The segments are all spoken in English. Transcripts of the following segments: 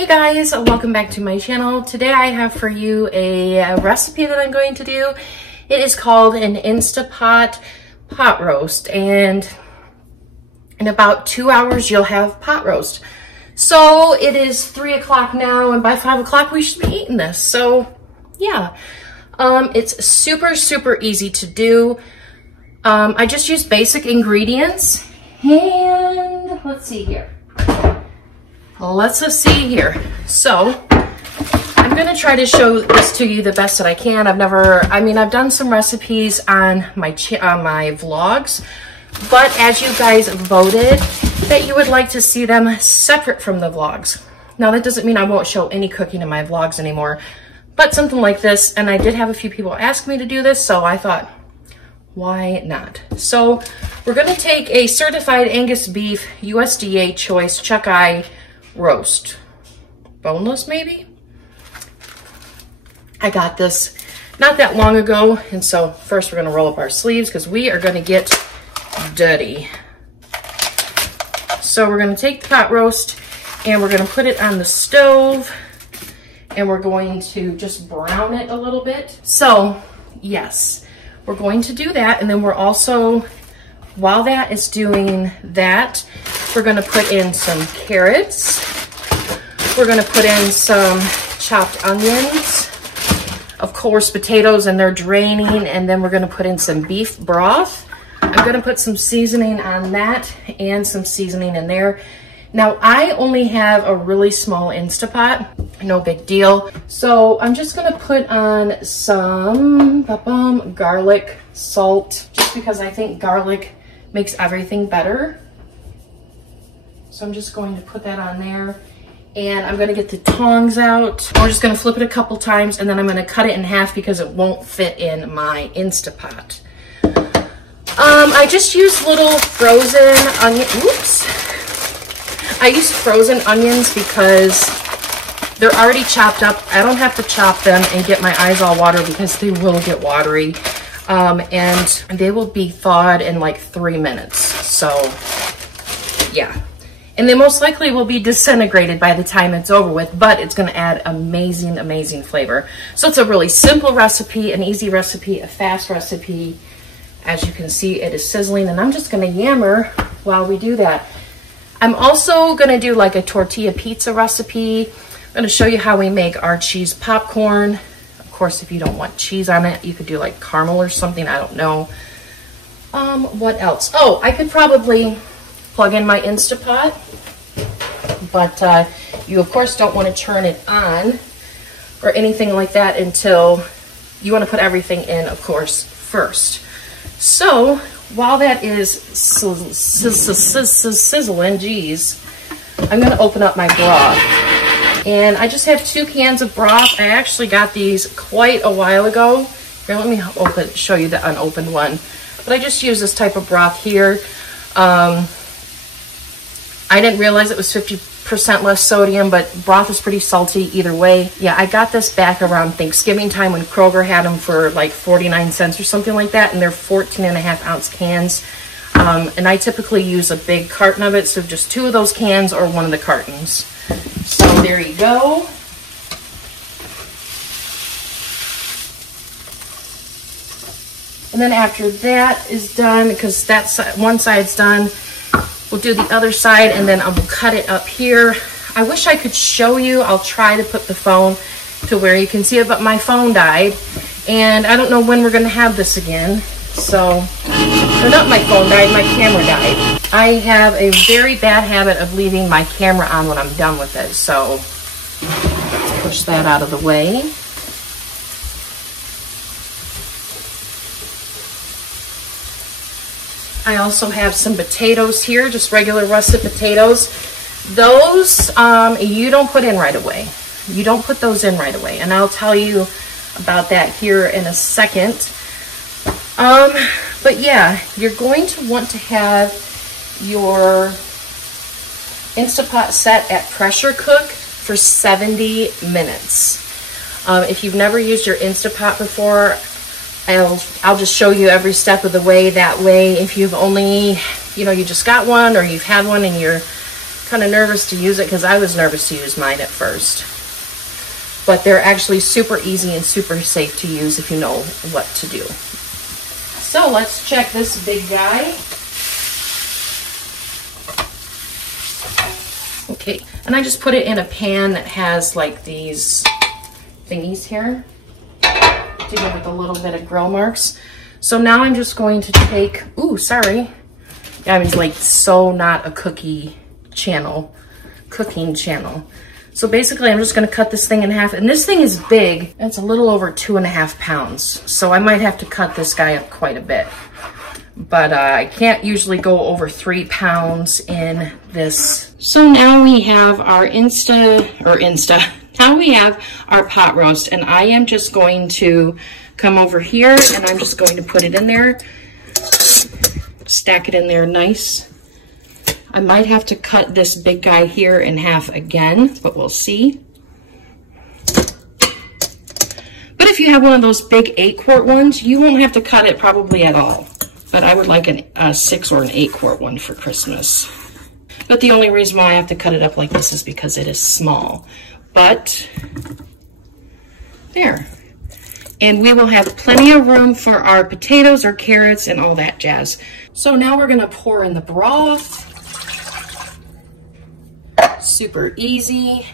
Hey guys, welcome back to my channel. Today I have for you a recipe that I'm going to do. It is called an Instapot pot roast, and in about 2 hours you'll have pot roast. So it is 3 o'clock now, and by 5 o'clock we should be eating this. So yeah, it's super easy to do. I just use basic ingredients, and let's see here. Let's just see here. So I'm gonna try to show this to you the best that I can. I've done some recipes on my vlogs, but as you guys voted that you would like to see them separate from the vlogs. Now that doesn't mean I won't show any cooking in my vlogs anymore, but something like this, and I did have a few people ask me to do this, so I thought, why not? So we're gonna take a certified Angus beef USDA choice chuck eye roast, boneless maybe. I got this not that long ago, and so first we're gonna roll up our sleeves because we are gonna get dirty. So we're gonna take the pot roast and we're gonna put it on the stove, and we're going to just brown it a little bit. So yes, we're going to do that, and then we're also, while that is doing that, we're gonna put in some carrots. We're gonna put in some chopped onions, of course potatoes, and they're draining, and then we're gonna put in some beef broth. I'm gonna put some seasoning on that and some seasoning in there. Now I only have a really small Instapot, no big deal. So I'm just gonna put on some garlic, salt, just because I think garlic makes everything better. So I'm just going to put that on there, and I'm gonna get the tongs out. We're just gonna flip it a couple times, and then I'm gonna cut it in half because it won't fit in my Instapot. I just use little frozen onion, I use frozen onions because they're already chopped up. I don't have to chop them and get my eyes all watery because they will get watery. And they will be thawed in like 3 minutes. So yeah. And they most likely will be disintegrated by the time it's over with, but it's gonna add amazing flavor. So it's a really simple recipe, an easy recipe, a fast recipe. As you can see, it is sizzling, and I'm just gonna yammer while we do that. I'm also gonna do like a tortilla pizza recipe. I'm gonna show you how we make our cheese popcorn. Of course, if you don't want cheese on it, you could do like caramel or something, I don't know. What else? Oh, I could probably plug in my Instapot, but you of course don't want to turn it on or anything like that until you want to put everything in, of course, first. So while that is sizzling, geez, I'm going to open up my broth. And I just have 2 cans of broth. I actually got these quite a while ago. Here, let me show you the unopened one. But I just use this type of broth here. I didn't realize it was 50% less sodium, but broth is pretty salty either way. Yeah, I got this back around Thanksgiving time when Kroger had them for like 49 cents or something like that, and they're 14.5-ounce cans. And I typically use a big carton of it, so just 2 of those cans or 1 of the cartons. So there you go. And then after that is done, because that's one side's done, we'll do the other side, and then I will cut it up here. I wish I could show you. I'll try to put the phone to where you can see it, but my phone died, and I don't know when we're gonna have this again. So, or not my phone died, my camera died. I have a very bad habit of leaving my camera on when I'm done with it, so let's push that out of the way. I also have some potatoes here, just regular russet potatoes. Those, you don't put in right away. You don't put those in right away, and I'll tell you about that here in a second. But yeah, you're going to want to have your Instapot set at pressure cook for 70 minutes. If you've never used your Instapot before, I'll just show you every step of the way. That way, if you've only, you just got one, or you've had one and you're kind of nervous to use it because I was nervous to use mine at first. But they're actually super easy and super safe to use if you know what to do. So let's check this big guy. Okay, and I just put it in a pan that has like these thingies here to give it a little bit of grill marks. So now I'm just going to take, ooh, sorry. I'm like so not a cooking channel. So basically I'm just gonna cut this thing in half, and this thing is big. It's a little over 2.5 pounds. So I might have to cut this guy up quite a bit. But I can't usually go over 3 pounds in this. So now we have our now we have our pot roast, and I am just going to come over here and I'm just going to put it in there, stack it in there nice. I might have to cut this big guy here in half again, but we'll see. But if you have one of those big 8-quart ones, you won't have to cut it probably at all. But I would like a 6 or an 8-quart one for Christmas. But the only reason why I have to cut it up like this is because it is small. But there. And we will have plenty of room for our potatoes or carrots and all that jazz. So now we're gonna pour in the broth. Super easy.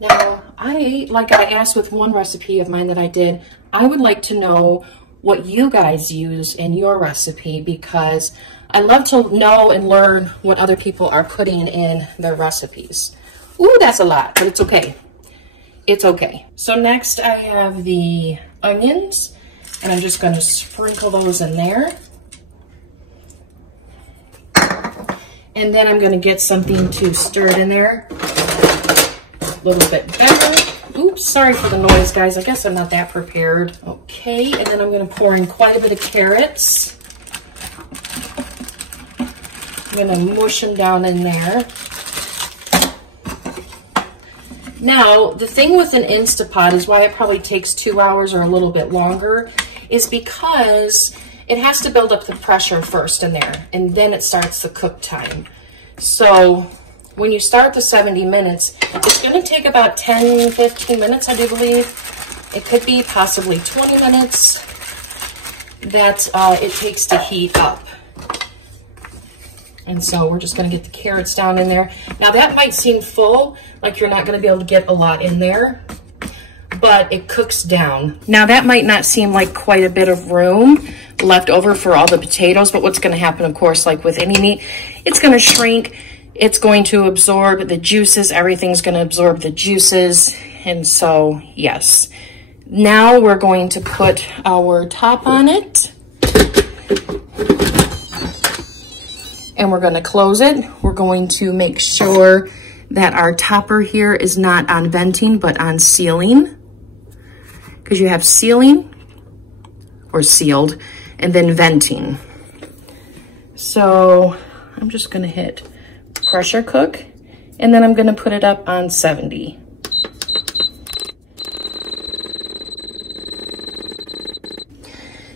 Now, like I asked with one recipe of mine that I did, I would like to know what you guys use in your recipe, because I love to know and learn what other people are putting in their recipes. Ooh, that's a lot, but it's okay. It's okay. So next I have the onions, and I'm just going to sprinkle those in there. And then I'm going to get something to stir it in there a little bit better. Oops, sorry for the noise, guys. I guess I'm not that prepared. Okay, and then I'm going to pour in quite a bit of carrots. I'm going to mush them down in there. Now, the thing with an Instapot is why it probably takes 2 hours or a little bit longer is because it has to build up the pressure first in there, and then it starts the cook time. So when you start the 70 minutes, it's going to take about 10, 15 minutes, I do believe. It could be possibly 20 minutes that it takes to heat up. And so we're just going to get the carrots down in there. Now that might seem full, like you're not going to be able to get a lot in there, but it cooks down. Now that might not seem like quite a bit of room left over for all the potatoes, but what's going to happen, of course, like with any meat, it's going to shrink. It's going to absorb the juices. Everything's going to absorb the juices. And so, yes. Now we're going to put our top on it. And we're going to close it. We're going to make sure that our topper here is not on venting, but on sealing. Because you have sealing, or sealed, and then venting. So I'm just going to hit pressure cook, and then I'm going to put it up on 70.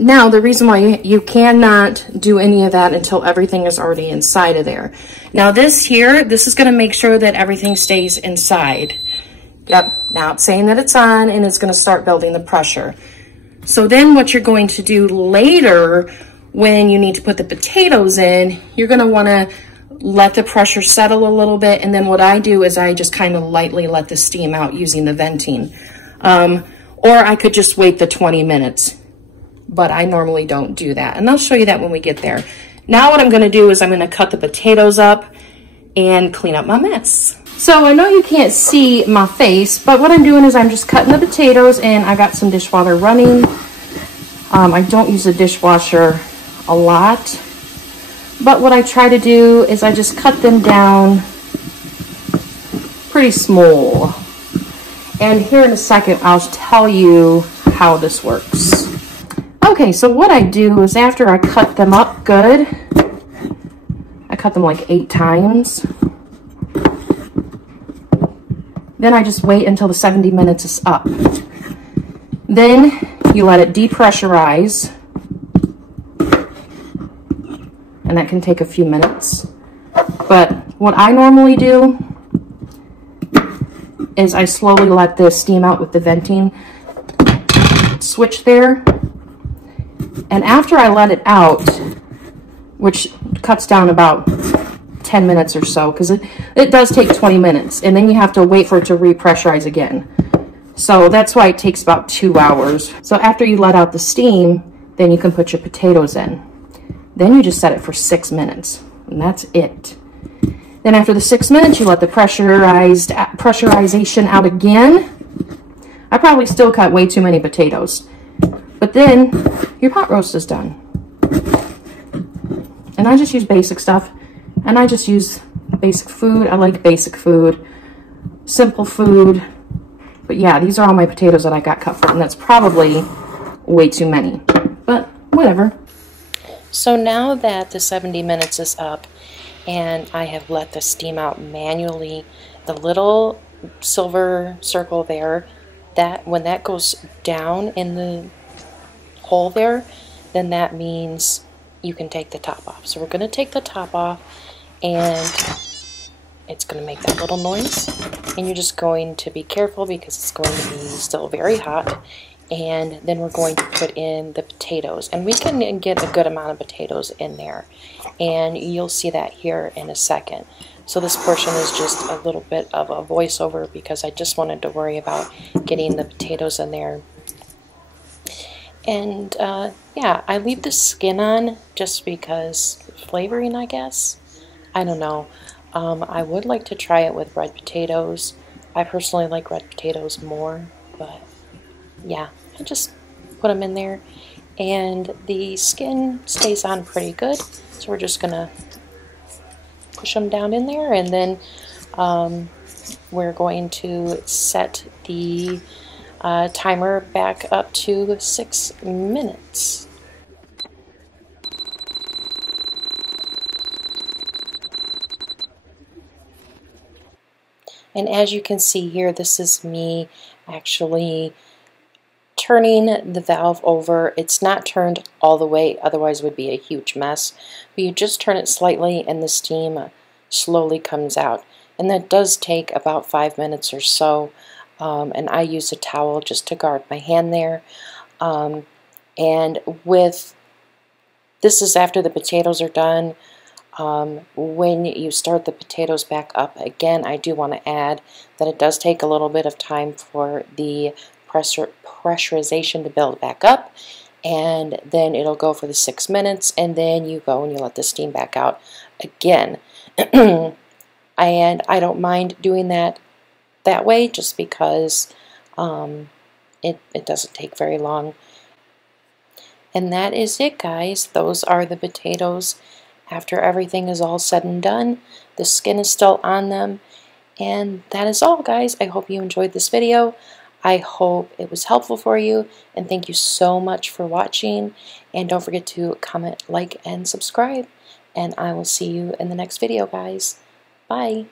Now, the reason why you cannot do any of that until everything is already inside of there. Now this here, this is going to make sure that everything stays inside. Yep, now it's saying that it's on, and it's going to start building the pressure. So then what you're going to do later, when you need to put the potatoes in, you're going to want to let the pressure settle a little bit, and then what I do is I just kind of lightly let the steam out using the venting. Or I could just wait the 20 minutes. But I normally don't do that. And I'll show you that when we get there. Now what I'm going to do is I'm going to cut the potatoes up and clean up my mess. So I know you can't see my face, but what I'm doing is I'm just cutting the potatoes, and I got some dishwater running. I don't use the dishwasher a lot, but what I try to do is I just cut them down pretty small. And here in a second, I'll tell you how this works. Okay, so what I do is after I cut them up good, I cut them like 8 times. Then I just wait until the 70 minutes is up. Then you let it depressurize. and that can take a few minutes. But what I normally do is I slowly let the steam out with the venting switch there. And after I let it out, which cuts down about 10 minutes or so, because it does take 20 minutes, and then you have to wait for it to repressurize again. So that's why it takes about 2 hours. So after you let out the steam, then you can put your potatoes in. Then you just set it for 6 minutes, and that's it. Then after the 6 minutes, you let the pressurization out again. I probably still cut way too many potatoes. But then your pot roast is done. And I just use basic stuff. And I just use basic food. I like basic food, simple food. But yeah, these are all my potatoes that I got cut for, and that's probably way too many. But whatever. So now that the 70 minutes is up and I have let the steam out manually, the little silver circle there, that when that goes down in the hole there, then that means you can take the top off. So we're going to take the top off, and it's going to make that little noise, and you're just going to be careful because it's going to be still very hot. And then we're going to put in the potatoes, and we can get a good amount of potatoes in there, and you'll see that here in a second. So this portion is just a little bit of a voiceover because I just wanted to worry about getting the potatoes in there. And yeah, I leave the skin on just because flavoring, I guess. I don't know. I would like to try it with red potatoes. I personally like red potatoes more, but yeah, I just put them in there, and the skin stays on pretty good. So we're just gonna push them down in there, and then we're going to set the timer back up to 6 minutes. And as you can see here, this is me actually turning the valve over. It's not turned all the way, otherwise it would be a huge mess. But you just turn it slightly and the steam slowly comes out. And that does take about 5 minutes or so. And I use a towel just to guard my hand there. And with this is after the potatoes are done. When you start the potatoes back up again, I do want to add that it does take a little bit of time for the pressurization to build back up, and then it'll go for the 6 minutes, and then you go and you let the steam back out again. And I don't mind doing that way just because it doesn't take very long. And that is it, guys. Those are the potatoes after everything is all said and done. The skin is still on them. And that is all, guys. I hope you enjoyed this video. I hope it was helpful for you. And thank you so much for watching. And don't forget to comment, like, and subscribe. And I will see you in the next video, guys. Bye.